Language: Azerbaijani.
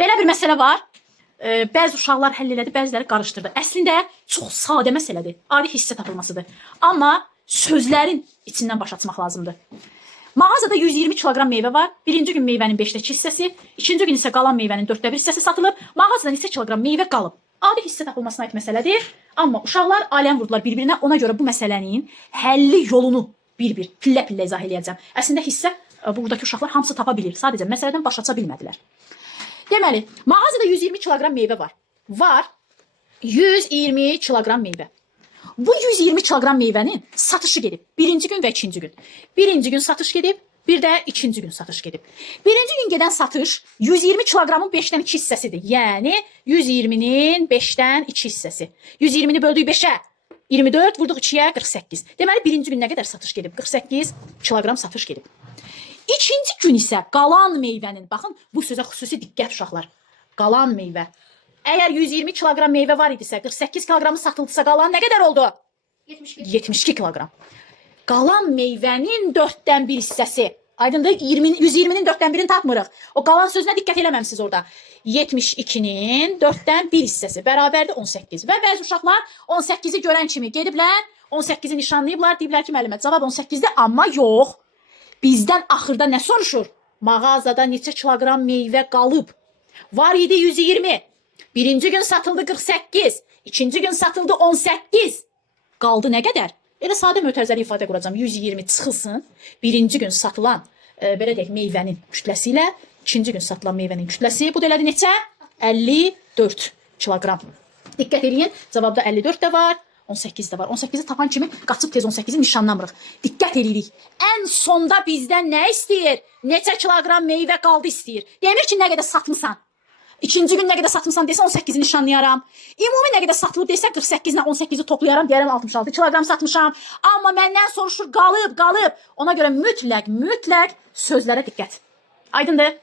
Belə bir məsələ var. Bəzi uşaqlar həll elədi, bəziləri qarışdırdı. Əslində çox sadə məsələdir. Adi hissə tapılmasıdır. Amma sözlərin içindən baş açmaq lazımdır. Mağazada 120 kiloqram meyvə var. Birinci gün meyvənin 5-də 2 hissəsi, ikinci gün isə qalan meyvənin 4-də 1 hissəsi satılıb. Mağazadan neçə kiloqram meyvə qalıb. Adi hissə tapılmasına aid məsələdir. Amma uşaqlar aləm vurdular bir-birinə. Ona görə bu məsələnin həlli yolunu bir-bir, pillə-pillə izah eləyəcəm. Əslində hissə buradakı uşaqlar hamısı tapa bilir. Sadəcə məsələdən baş aça bilmədilər. Deməli, mağazada 120 kiloqram meyvə var. Var 120 kiloqram meyvə. Bu 120 kiloqram meyvənin satışı gedib. Birinci gün və ikinci gün. Birinci gün satış gedib, bir də ikinci gün satış gedib. Birinci gün gedən satış 120 kiloqramın 5-dən 2 hissəsidir. Yəni 120-nin 5-dən 2 hissəsi. 120-ni böldük 5-ə. 24 vurduq 2-yə 48. Deməli birinci gün nə qədər satış gedib? 48 kiloqram satış gedib. İkinci gün isə qalan meyvənin, baxın bu sözə xüsusi diqqət uşaqlar. Qalan meyvə. Əgər 120 kiloqram meyvə var idisə, 48 kiloqramı satıldısa qalan nə qədər oldu? 72 kiloqram. Qalan meyvənin 4-dən 1 hissəsi. Aydındır, 120-nin 4-dən 1-ini tapmırıq. O qalan sözünə diqqət eləməmsiniz orada. 72-nin 4-dən 1 hissəsi bərabərdir 18. Və bəzi uşaqlar 18-i görən kimi gediblər, 18-i nişanlayıblar, deyiblər ki, müəllimə, cavab 18-dir, amma yox. Bizdən axırda nə soruşur? Mağazada neçə kiloqram meyvə qalıb? Var idi 120. Birinci gün satıldı 48. İkinci gün satıldı 18. Qaldı nə qədər? Elə sadə mötərizəli ifadə quracağım. 120 çıxılsın. Birinci gün satılan belə deyək meyvənin kütləsi ilə ikinci gün satılan meyvənin kütləsi. Bu da elədi neçə? 54 kiloqram. Diqqət edin. Cavabda 54 də var. 18 də var. 18-i tapan kimi qaçıb tez 18-i nişanlamırıq. Diqqət edirik. Ən sonda bizdən nə istəyir? Neçə kiloqram meyvə qaldı istəyir. Demir ki, nə qədər satmısan. İkinci gün nə qədər satmısan desə 18-i nişanlayaram. Ümumi nə qədər satılıb desə 48 ilə 18-i toplayaram, deyərəm 66 kiloqram satmışam. Amma məndən soruşur qalıb. Ona görə mütləq sözlərə diqqət. Aydındır?